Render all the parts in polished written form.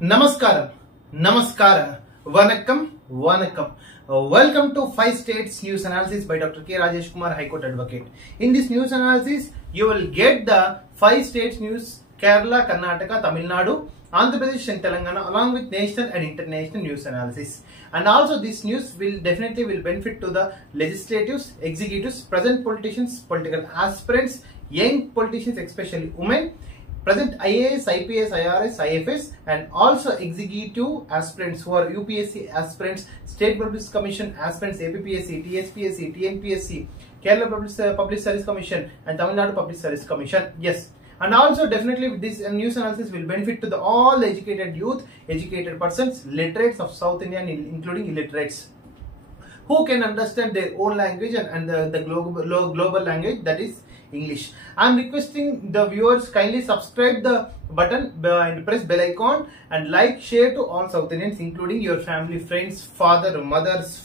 Namaskaram, Namaskara, Vanakkam, Vanakkam. Welcome to 5 States News Analysis by Dr. K. Rajesh Kumar, High Court Advocate. In this news analysis, you will get the 5 states news: Kerala, Karnataka, Tamil Nadu, Andhra Pradesh and Telangana, along with national and international news analysis. And also this news will definitely benefit to the legislatives, executives, present politicians, political aspirants, young politicians, especially women, present IAS, IPS, IRS, IFS, and also executive aspirants who are UPSC aspirants, State Public Commission aspirants, APPSC, TSPSC, TNPSC, Kerala Public Service Commission, and Tamil Nadu Public Service Commission. Yes. And also definitely this news analysis will benefit to all educated youth, educated persons, literates of South India, including illiterates, who can understand their own language and the global language, that is English. I am requesting the viewers kindly subscribe the button and press bell icon and like, share to all South Indians, including your family, friends, father, mothers,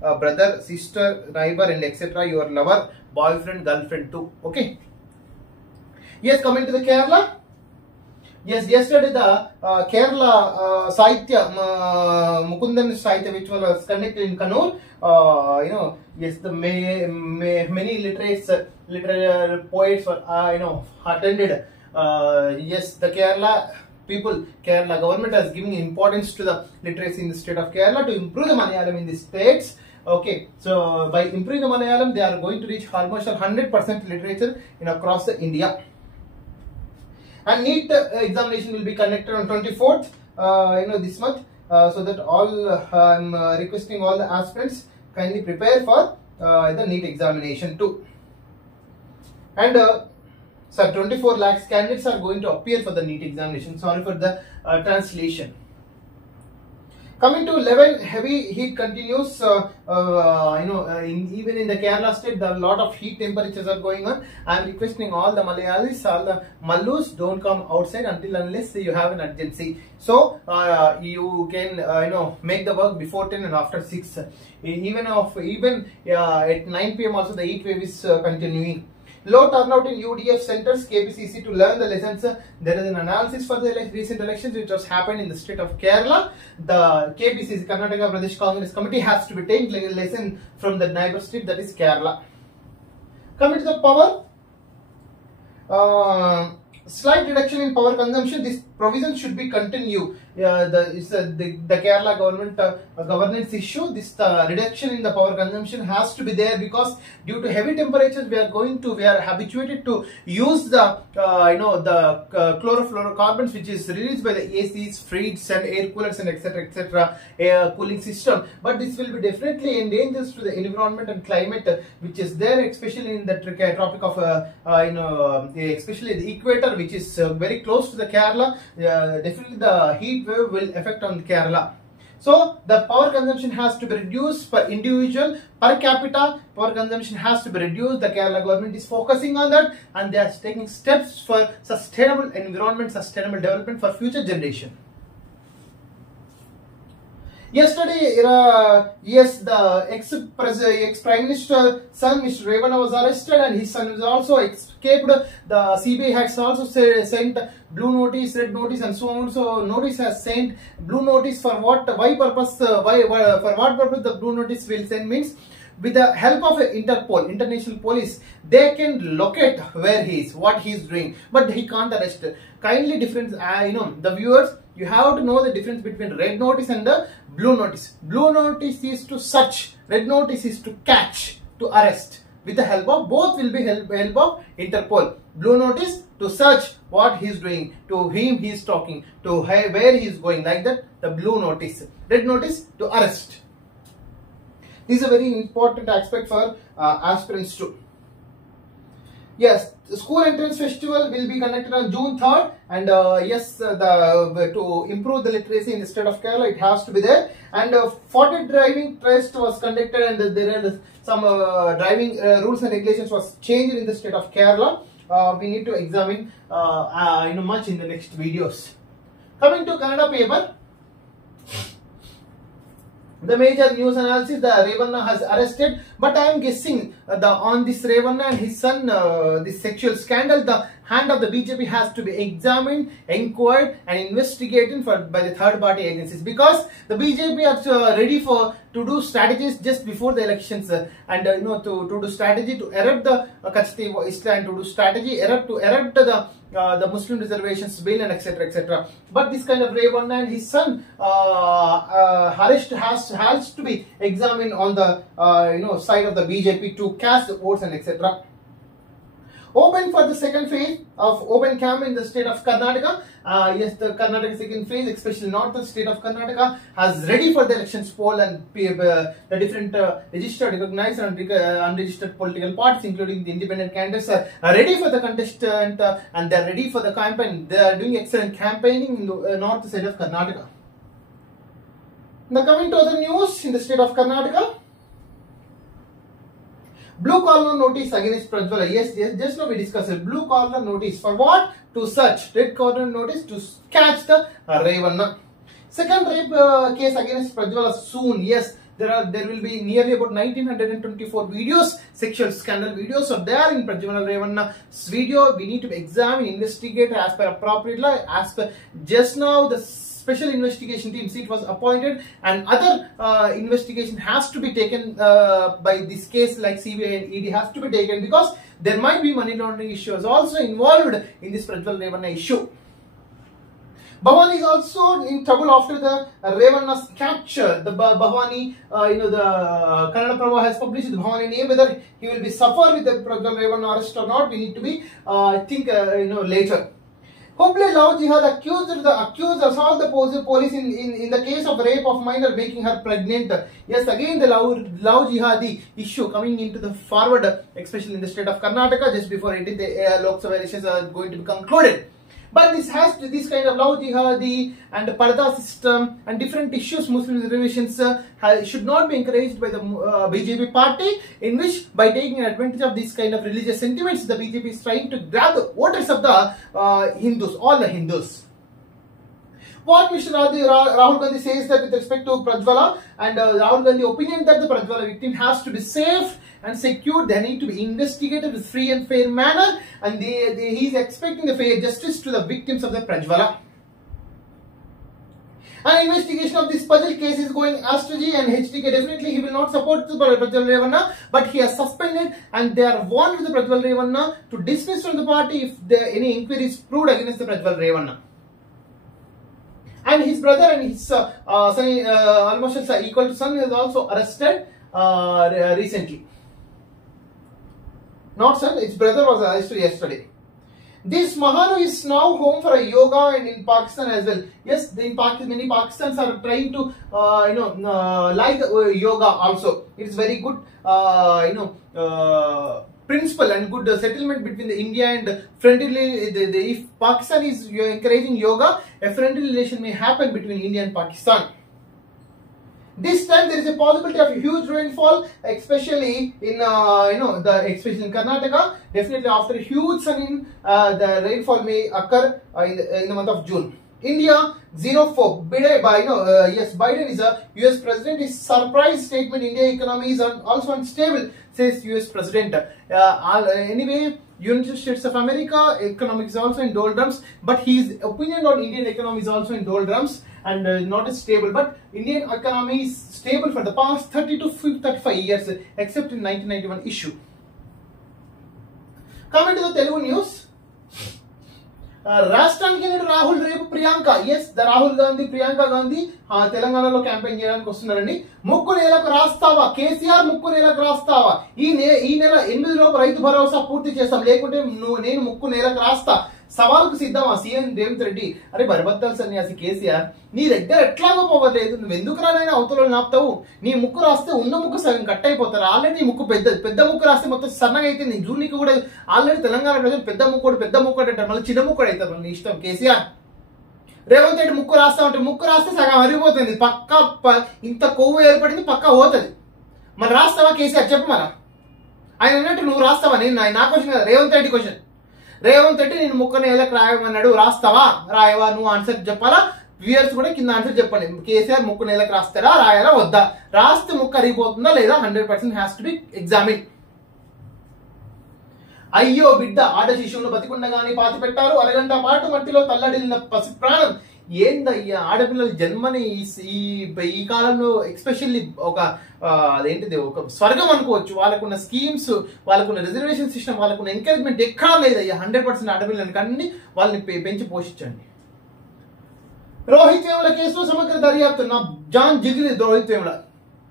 brother, sister, neighbor, and etc. Your lover, boyfriend, girlfriend too. Okay. Yes, coming to the Kerala. Yes, yesterday the Kerala Sahitya Mukundan Sahitya, which was conducted in Kannur. Yes, the many literates, literary poets were attended. Yes, the Kerala people, Kerala government has given importance to the literacy in the state of Kerala to improve the Malayalam in the states. Okay, so by improving the Malayalam, they are going to reach almost 100% literature across the India. And NEET examination will be conducted on 24th, this month. So that all I'm requesting all the aspirants kindly prepare for the NEET examination too. And 24 lakhs candidates are going to appear for the NEET examination. Sorry for the translation. Coming to 11, heavy heat continues. Even in the Kerala state, a lot of heat temperatures are going on. I am requesting all the Malayalis, all the Mallus, don't come outside until unless you have an urgency. So you can make the work before 10 and after 6. Even at 9 PM also the heat wave is continuing. Low turnout in UDF centers, KPCC to learn the lessons. There is an analysis for the recent elections which has happened in the state of Kerala. The KPCC, Karnataka Pradesh Congress Committee, has to be taking a lesson from the neighbor state, that is Kerala. Coming to the power, slight reduction in power consumption. This provision should be continued. The Kerala government governance issue. This reduction in the power consumption has to be there because due to heavy temperatures, we are habituated to use the chlorofluorocarbons, which is released by the ACs, fridges, and air coolers, and etc. Air cooling system. But this will be definitely endangers to the environment and climate, which is there, especially in the tropic of especially the equator, which is very close to the Kerala. Definitely the heat wave will affect on Kerala. So the power consumption has to be reduced per individual, per capita. Power consumption has to be reduced. The Kerala government is focusing on that, and they are taking steps for sustainable environment, sustainable development for future generation. Yesterday, yes, the ex-Prime Minister son, Mr. Revana, was arrested, and his son was also escaped. The CBI has also sent blue notice, red notice, and so on. So notice has sent blue notice for what? Why purpose? For what purpose the blue notice will send means? With the help of Interpol, international police, they can locate where he is, what he is doing, but he can't arrest. Kindly difference, the viewers, you have to know the difference between red notice and the blue notice. Blue notice is to search, red notice is to catch, to arrest. With the help of both will be help of Interpol. Blue notice to search what he is doing, to whom he is talking, to where he is going, like that. The blue notice. Red notice to arrest. This is a very important aspect for aspirants too. Yes, the school entrance festival will be conducted on June 3rd, and yes, to improve the literacy in the state of Kerala, it has to be there. And 40 driving test was conducted, and there are some driving rules and regulations was changed in the state of Kerala. We need to examine much in the next videos. Coming to Kannada paper. The major news analysis, the Revanna has arrested, but I am guessing on this Revanna and his son, this sexual scandal, the hand of the BJP has to be examined, inquired, and investigated by the third party agencies, because the BJP are ready to do strategies just before the elections, and to do strategy to erupt the Kachati Islam, to do strategy to erupt the Muslim reservations bill, and etc. etc. But this kind of Revanna and his son Harish has to be examined on the side of the BJP to cast the votes and etc. Open for the second phase of open camp in the state of Karnataka. Yes, the Karnataka second phase, especially northern state of Karnataka, has ready for the elections poll, and the different registered, recognized and unregistered political parties, including the independent candidates, are ready for the contestant, and they are ready for the campaign. They are doing excellent campaigning in the north side of Karnataka. Now coming to other news in the state of Karnataka. Blue collar notice against Prajwala. Yes, just now we discussed it. Blue collar notice for what? To search. Red collar notice to catch the Revanna. Second rape case against Prajwala soon. Yes, there will be nearly about 1924 videos, sexual scandal videos are there in Prajwala Revanna's video. We need to examine, investigate as per appropriate law. As per just now, the special investigation team seat was appointed, and other investigation has to be taken by this case, like CBI and ED has to be taken, because there might be money laundering issues also involved in this Prajwal Revanna issue. Bhavani is also in trouble after the Revanna's capture. The Bhavani, the Kannada Prabha has published the Bhavani name. Whether he will be suffer with the Prajwal Revanna arrest or not, we need to be think later. Hubli love jihad accused assault the police in the case of rape of minor, making her pregnant. Yes, again the love jihadi issue coming into the forward, especially in the state of Karnataka, just before 18th Lok Sabha elections are going to be concluded. But this kind of love jihadi and parda system and different issues, Muslim reservations should not be encouraged by the BJP party, in which by taking advantage of this kind of religious sentiments, the BJP is trying to grab the voters of the Hindus, all the Hindus. What Mr. Rahul Gandhi says that with respect to Prajwala, and Rahul Gandhi opinion that the Prajwala victim has to be safe and secure, they need to be investigated with free and fair manner, and he is expecting the fair justice to the victims of the Prajwala. An investigation of this puzzle case is going Astrology and HDK. Definitely he will not support the Prajwal Revanna, but he has suspended, and they are warned with the Prajwal Revanna to dismiss from the party if any inquiry is proved against the Prajwal Revanna. And his brother and his son, almost equal to son, is also arrested recently. Not son, his brother was arrested yesterday. This Mahanu is now home for a yoga, and in Pakistan as well. Yes, in Pakistan, many Pakistans are trying to like yoga also. It is very good principle and good settlement between the India and friendly. If Pakistan is encouraging yoga, a friendly relation may happen between India and Pakistan. This time there is a possibility of a huge rainfall, especially in especially in Karnataka. Definitely after a huge sun, the rainfall may occur in the month of June. India xenophobe. Biden is a US president. His surprise statement: India economy is also unstable, says US president. Anyway, United States of America economic is also in doldrums, but his opinion on Indian economy is also in doldrums and not as stable. But Indian economy is stable for the past 30 to 35 years, except in 1991 issue. Coming to the Telugu news. రాష్ట్రానికి రాహుల్ రేపు Priyanka. Yes, the Rahul Gandhi Priyanka Gandhi తెలంగాణలో campaign చేయడానికి వస్తున్నారండి. ముక్కు నేలకు రాస్తావా కేసీఆర్, ముక్కు నేలకు రాస్తావా? ఈ నెల 8 లోపు రైతు భరోసా పూర్తి చేస్తాం, లేకుంటే నేను ముక్కు నేలకు రాస్తా. సవాల్కు సిద్ధమా సీఎం రేవంత్ రెడ్డి? అరే బరబద్దాలు సన్యాసి కేసీఆర్, నీ దగ్గర ఎట్లాగో పోవలేదు, నువ్వు ఎందుకు రానైనా అవతల నాపుతావు? నీ ముక్కు రాస్తే ఉన్న ముక్కు సగం కట్ అయిపోతారు. ఆల్రెడీ నీ ముక్కు పెద్ద ముక్కు రాస్తే మొత్తం సన్నగా అయితే నీ జూనికి కూడా ఆల్రెడీ తెలంగాణ ప్రజలు పెద్ద ముక్కోడు అంటారు, మళ్ళీ చిన్న ముక్కోడు అవుతారు. నీ ఇష్టం కేసీఆర్. రేవంత్ రెడ్డి ముక్కు రాస్తా ఉంటే ముక్కు రాస్తే సగం అరిగిపోతుంది, పక్క ఇంత కొవ్వు ఏర్పడింది, పక్క పోతుంది. మరి రాస్తావా కేసీఆర్? చెప్పు మరి. ఆయన అన్నట్టు నువ్వు రాస్తావా? నేను నా క్వశ్చన్ కదా, రేవంత్ రెడ్డి క్వశ్చన్. రేవంత్ రెడ్డి నేను ముక్కు నేలకు రాయమన్నాడు, రాస్తావా రాయవా? నువ్వు ఆన్సర్ చెప్పాలా, వ్యూయర్స్ కూడా కింద ఆన్సర్ చెప్పండి. కేసీఆర్ ముక్కు నేలకు రాస్తారా, రాయాలా వద్దా? రాస్తే ముక్కు అరిగిపోతుందా లేదా? 100% హ్యాస్ టు బి ఎగ్జామిన్. అయ్యో బిడ్డ ఆడ శిశువును బతికుండగానే పాతి పెట్టారు, అరగంట పాటు మట్టిలో తల్లడిల్లిన పసి ప్రాణం. ఏందయ్యా ఆడపిల్లల జన్మని ఈ కాలంలో ఎక్స్పెషల్లీ ఒక అదేంటిది ఒక స్వర్గం అనుకోవచ్చు. వాళ్ళకున్న స్కీమ్స్, వాళ్ళకున్న రిజర్వేషన్ సిస్టమ్, వాళ్ళకున్న ఎంకరేజ్మెంట్ ఎక్కడా లేదయ్యా. 100% ఆడపిల్లలకి అన్ని వాళ్ళని పెంచి పోషించండి. రోహిత్ వేముల కేసులో సమగ్ర దర్యాప్తు. నా జాన్ జిగిరి రోహిత్ వేముల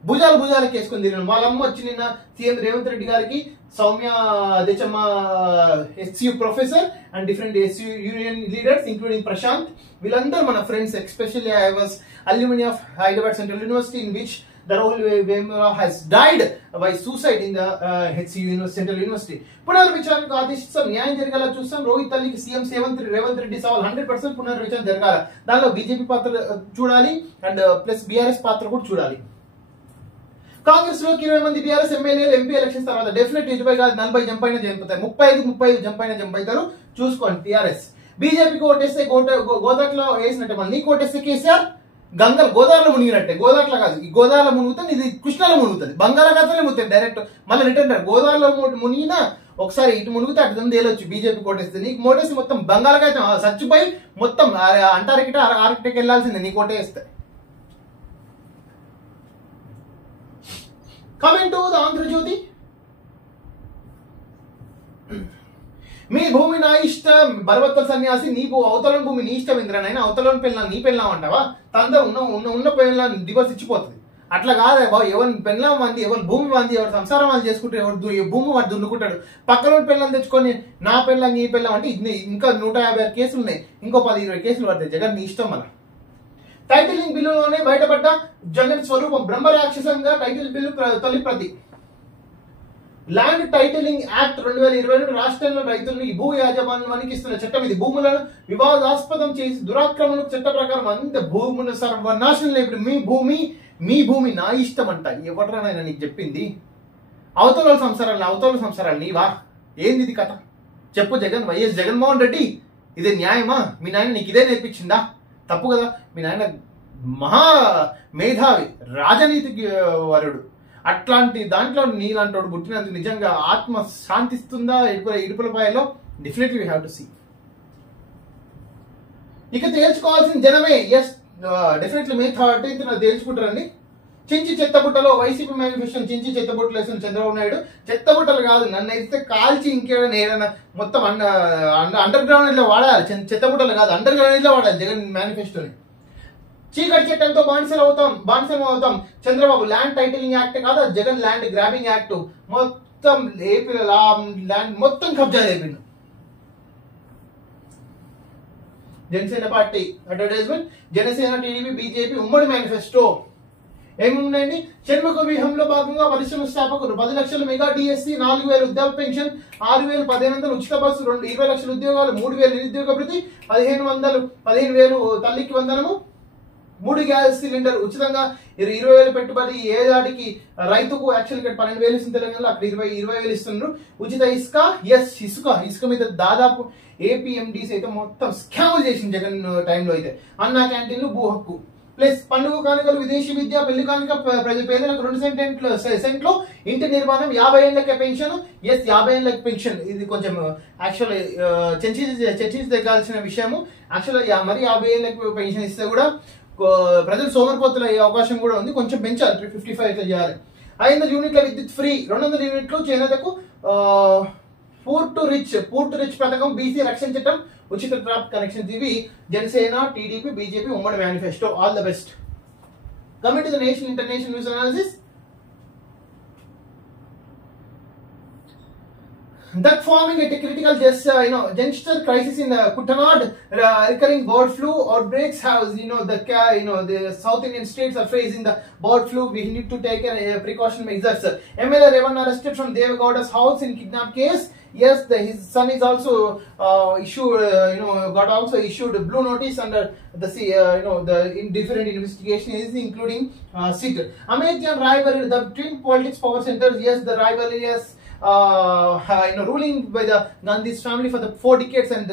భుజాలు కేసుకుని తిరిగిన వాళ్ళమ్మ వచ్చి నిన్న సీఎం రేవంత్ రెడ్డి గారికి సౌమ్య దేచమ్మ SU professor and different SU union leaders including Prashanth, వీళ్ళందరూ మన friends. Especially I was alumni of Hyderabad central university in which the Rahul Vemula has died by suicide in the HCU Central University. పునర్విచారణకు ఆదేశిస్తాం, న్యాయం జరగాల చూస్తాం. రోహిత్ తల్లికి CM Revanth Reddy సవాల్. 100% పునర్విచారణ జరగాల. దానిలో BJP పాత్ర చూడాలి అండ్ ప్లస్ బీఆర్ఎస్ పాత్ర కూడా చూడాలి. కాంగ్రెస్ లోకి 20 మంది బీఆర్ఎస్ ఎమ్మెల్యేలు ఎంపీ ఎలక్షన్స్ తర్వాత డెఫినెట్ 20 కాదు 40 జంప్ అయినా జంపుతారు. 35 జంప్ అయినా జంప్ అవుతారు. చూసుకోండి టీఆర్ఎస్. బీజేపీకి ఓటేస్తే గోదాట్లో వేసినట్టే మళ్ళీ నీకు ఓటేస్తే కేసీఆర్ గంగలు గోదావరిలో మునిగినట్టే. గోదావరిలో కాదు, ఈ గోదావరిలో మునుగుతుంది, ఇది కృష్ణాలో మునుగుతుంది, బంగాళాఖాతంలో మునుగుతుంది డైరెక్ట్. మళ్ళీ రిటర్న్ గోదావరిలో మునిగినా ఒకసారి ఇటు మునిగితే అటు తేలొచ్చు. బీజేపీ కోటేస్తే నీకు మోటేసి మొత్తం బంగాళాఖాతం సచ్చిపోయి మొత్తం ఆర్కిటెక్ వెళ్లాల్సిందే నీకు ఓటేస్తే. Coming to the Andhrajyothy. మీ భూమి నా ఇష్టం, బలవత్త సన్యాసి. నీ అవతల భూమి నీ ఇష్టం ఇంద్రనైనా అవతల పెళ్ళాం నీ పెళ్ళాం అంటావా? తంద ఉన్న పెళ్ళాం డివోర్స్ ఇచ్చిపోతుంది. అట్లా కాదే బాబు. ఎవరి పెళ్ళాం మంది, ఎవరి భూమి మంది, ఎవరి సంసారం వాళ్ళు చేసుకుంటే ఎవరు భూమి వాడు దున్నుకుంటాడు. పక్కన పెళ్ళాం తెచ్చుకొని నా పెళ్ళాం నీ పెళ్ళాం అంటే ఇంకా 156 కేసులు ఉన్నాయి. ఇంకో 10-20 కేసులు పడతాయి. జగన్ నీ ఇష్టం. మన టైటిలింగ్ బిల్లులోనే బయటపడ్డ జగన్ స్వరూపం. బ్రహ్మ రాక్షసంగా టైటిల్ బిల్లు తొలి ప్రతి. ల్యాండ్ టైటిలింగ్ యాక్ట్ 2022 రాష్ట్రంలో రైతులను భూ యాజమాన్యానికి ఇస్తున్న చట్టం ఇది. భూములను వివాదాస్పదం చేసి దురాక్రమణకు చట్ట ప్రకారం అంత భూములు సర్వనాశనం లేదు. మీ భూమి నా ఇష్టం అంట. ఎవడరా నాయన నీకు చెప్పింది? అవతల సంసారాలు నీవా? ఏంది ఇది కథ? చెప్పు జగన్. వైఎస్ జగన్మోహన్ రెడ్డి, ఇదే న్యాయమా? మీ నాయన నీకు ఇదే నేర్పించిందా? తప్పు కదా. మీ నాయన మహా మేధావి, రాజనీతికి వరుడు. అట్లాంటి దాంట్లో నీలాంటి వాడు పుట్టినందుకు నిజంగా ఆత్మ శాంతిస్తుందా? ఇడుపులపాయలో definitely we have to see. ఇక తేల్చుకోవాల్సిన జనమే. ఎస్, డెఫినెట్లీ మే 13th తేల్చుకుంటారండి. చించి చెత్తబుట్టలో వైసీపీ మేనిఫెస్టో చించి చెత్తబుట్టలు వేసిన చంద్రబాబు నాయుడు. చెత్తబుట్టలు కాదు, నన్ను అయితే కాల్చి ఇంకేదైనా మొత్తం అండర్ గ్రౌండ్ లో వాడాలి. చెత్తబుట్టలు కాదు, అండర్ గ్రౌండ్ లో వాడాలి జగన్ మేనిఫెస్టోని. చీకటి చట్టంతో బానిసలు అవుతాం. చంద్రబాబు ల్యాండ్ టైటిలింగ్ యాక్ట్ కాదు, జగన్ ల్యాండ్ గ్రాబింగ్ యాక్ట్. మొత్తం ఏపీ ల్యాండ్ మొత్తం కబ్జా చేపిండు. Janasena party advertisement. Janasena, TDP, BJP ఉమ్మడి మేనిఫెస్టో ఏమున్నాయండి? షణ్ముఖ వ్యూహంలో భాగంగా పరిశ్రమ స్థాపకులు 10 లక్షల మెగా డిఎస్సి, 4,000 వృద్ధాప్య పెన్షన్, 6,000 1500 ఉచిత బస్సు, 20 లక్షల ఉద్యోగాలు, 3,000 నిరుద్యోగ భృతి, 15,000 తల్లికి వందనము, 3 గ్యాస్ సిలిండర్ ఉచితంగా, 20,000 పెట్టుబడి ఏడాదికి. రైతుకు యాక్చువల్ గా 12,000 ఇస్తుంది తెలంగాణలో, అక్కడ 20,000 ఇస్తున్నారు. ఉచిత ఇసుక. ఎస్, ఇసుక మీద దాదాపు ఏపీఎండీసీ అయితే మొత్తం స్కామ్ చేసింది జగన్ టైంలో. అయితే అన్నా క్యాంటీన్లు, భూ హక్కు ప్లస్ పండుగ కానుకలు, విదేశీ విద్య, పెళ్లి కానుక, పేదలకు 2 సెంట్లు, ఇంటి నిర్మాణం, 50 ఏళ్ళకి పెన్షన్. ఎస్, 50 ఏళ్ళకి పెన్షన్. ఇది కొంచెం యాక్చువల్ చర్చించి తెగాల్సిన విషయము. యాక్చువల్ మరి 50 ఏళ్ళకి పెన్షన్ ఇస్తే కూడా ప్రజలు సోమరిపోతులు అయ్యే అవకాశం కూడా ఉంది. కొంచెం పెంచాలి, 55 చేయాలి. 500 యూనిట్ల విద్యుత్ ఫ్రీ, 200 యూనిట్లు చేనేతకు. పూర్ టు రిచ్ పథకం, బీసీ రక్షణ చట్టం, ఉచిత ట్రాప్ కనెక్షన్స్. ఇవి జనసేన, టీడీపీ, బీజేపీ ఉమ్మడి manifesto. All the best. Coming to the national international news analysis. That forming a critical gangster crisis in the Kuttanad, recurring bird flu outbreaks has the South Indian states are facing the bird flu. We need to take a precaution measures. MLA Revan arrested from Devagowda's house in kidnap case. Yes, his son is also issued blue notice under the different investigations, including secret. Amethian rivalry, the twin politics power centers. Yes, the rivalry has ruling by the Gandhi's family for the 4 decades and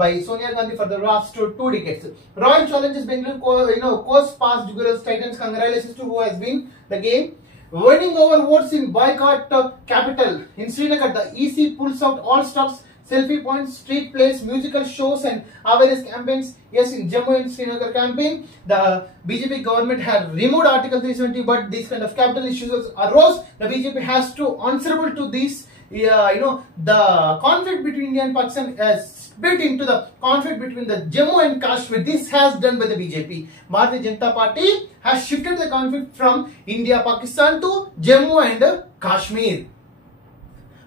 by Sonia Gandhi for the last 2 decades. Royal challenges Bengaluru course past Gujarat Titans. Congratulations to who has been the game. Winning over votes in boycott capital. In Srinagar, the EC pulls out all stops, selfie points, street plays, musical shows and awareness campaigns. Yes, in Jammu and Srinagar campaign, the BJP government had removed Article 370, but these kind of capital issues arose. The BJP has to answerable to these. The conflict between India and Pakistan has split into the conflict between the Jammu and Kashmir. This has done by the BJP. Bharatiya Janata Party has shifted the conflict from India, Pakistan to Jammu and Kashmir.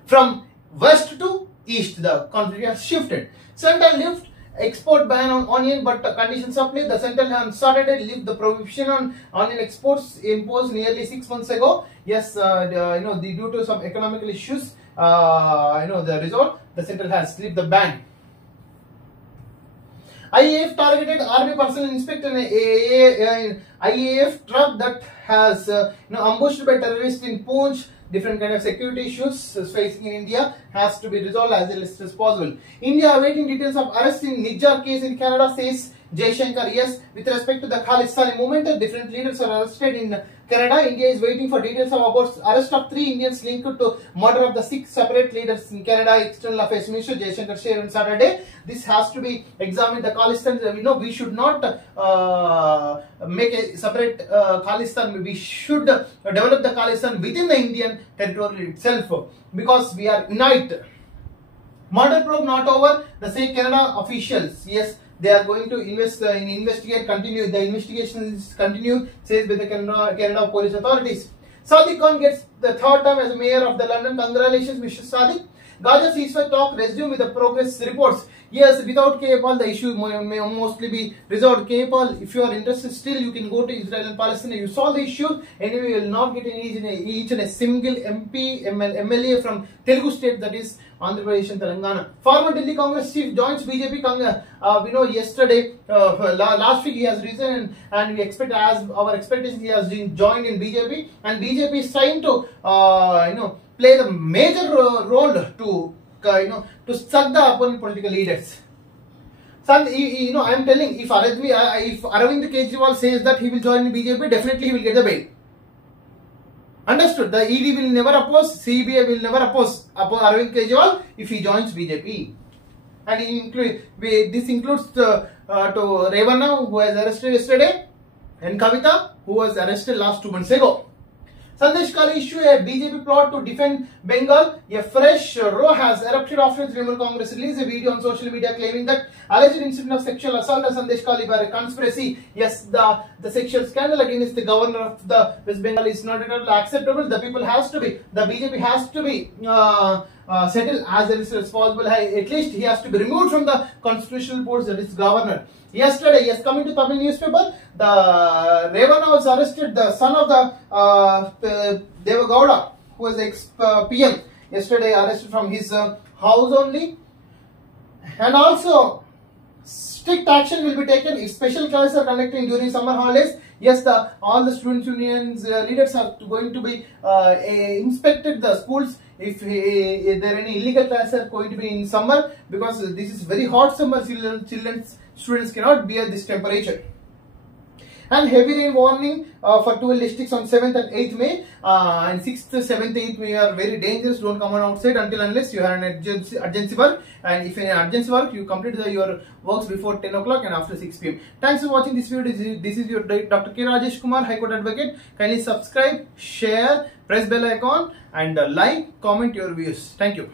From west to east, the conflict has shifted. Central lift export ban on onion, but conditions apply. The central on Saturday lift the prohibition on onion exports imposed nearly 6 months ago. Yes, due to some economical issues, the result, the central has lifted the ban. IAF targeted army personnel inspector in IAF truck that has ambushed by terrorists in Poonch. Different kind of security issues facing in India has to be resolved as early as possible. India awaiting details of arrest in Nijjar case in Canada, says Jaishankar. Yes, with respect to the Khalistan movement, different leaders are arrested in Canada. India is waiting for details of about arrest of 3 Indians linked to murder of the 6 separate leaders in Canada. External Affairs Minister Jaishankar shared on Saturday. This has to be examined. The Khalistan, we should not make a separate Khalistan. We should develop the Khalistan within the Indian territory itself, because we are united. Murder probe not over, the say Canada officials. Yes, they are going to investigate, continue. The investigation is continued, says by the Canada police authorities. Sadiq Khan gets the 3rd term as mayor of the London. Congratulations, Mr. Sadiq. Gaza ceasefire talk resume with the progress reports. Yes, without K-Paul, the issue may mostly be resolved. K-Paul, if you are interested still, you can go to Israel and Palestine. You solve the issue. Anyway, you will not get each and a single MP, MLA from Telugu state, that is Andhra Pradesh and Telangana. Former Delhi Congress chief joins BJP. Yesterday, last week he has resigned, and we expect, as our expectation, he has joined in BJP, and BJP is trying to play the major role to suck the opponent political leaders. So, I am telling, if Arvind Kejriwal says that he will join BJP, definitely he will get the bail. Understood? The ED will never oppose, CBI will never oppose Arvind Kejriwal if he joins BJP. And this includes to Revanna, who was arrested yesterday, and Kavita, who was arrested last 2 months ago. Sandesh Kali issue a BJP plot to defend Bengal. A fresh row has erupted after Trinamool Congress released a video on social media claiming that alleged incident of sexual assault of Sandesh Kali by a conspiracy. Yes, the sexual scandal against the governor of the West Bengal is not at all acceptable. The BJP has to be settled as early as possible. At least he has to be removed from the constitutional post, that is governor. Yesterday, yes, coming to Tamil newspaper, the Revanna was arrested, the son of the Deva Gowda, who was ex-PM, yesterday arrested from his house only. And also, strict action will be taken if special classes are conducted during summer holidays. Yes, all the student unions leaders are going to be inspected the schools if there are any illegal classes are going to be in summer, because this is very hot summer. Students cannot bear this temperature. And heavy rain warning for 12 districts on 7th and 8th May. And 6th, 7th, 8th May are very dangerous. Don't come on outside until unless you have an urgency work. And if in an urgency work, you complete your works before 10 o'clock and after 6 p.m. Thanks for watching this video. This is your Dr. K. Rajesh Kumar, High Court Advocate. Kindly subscribe, share, press bell icon, and like, comment your views. Thank you.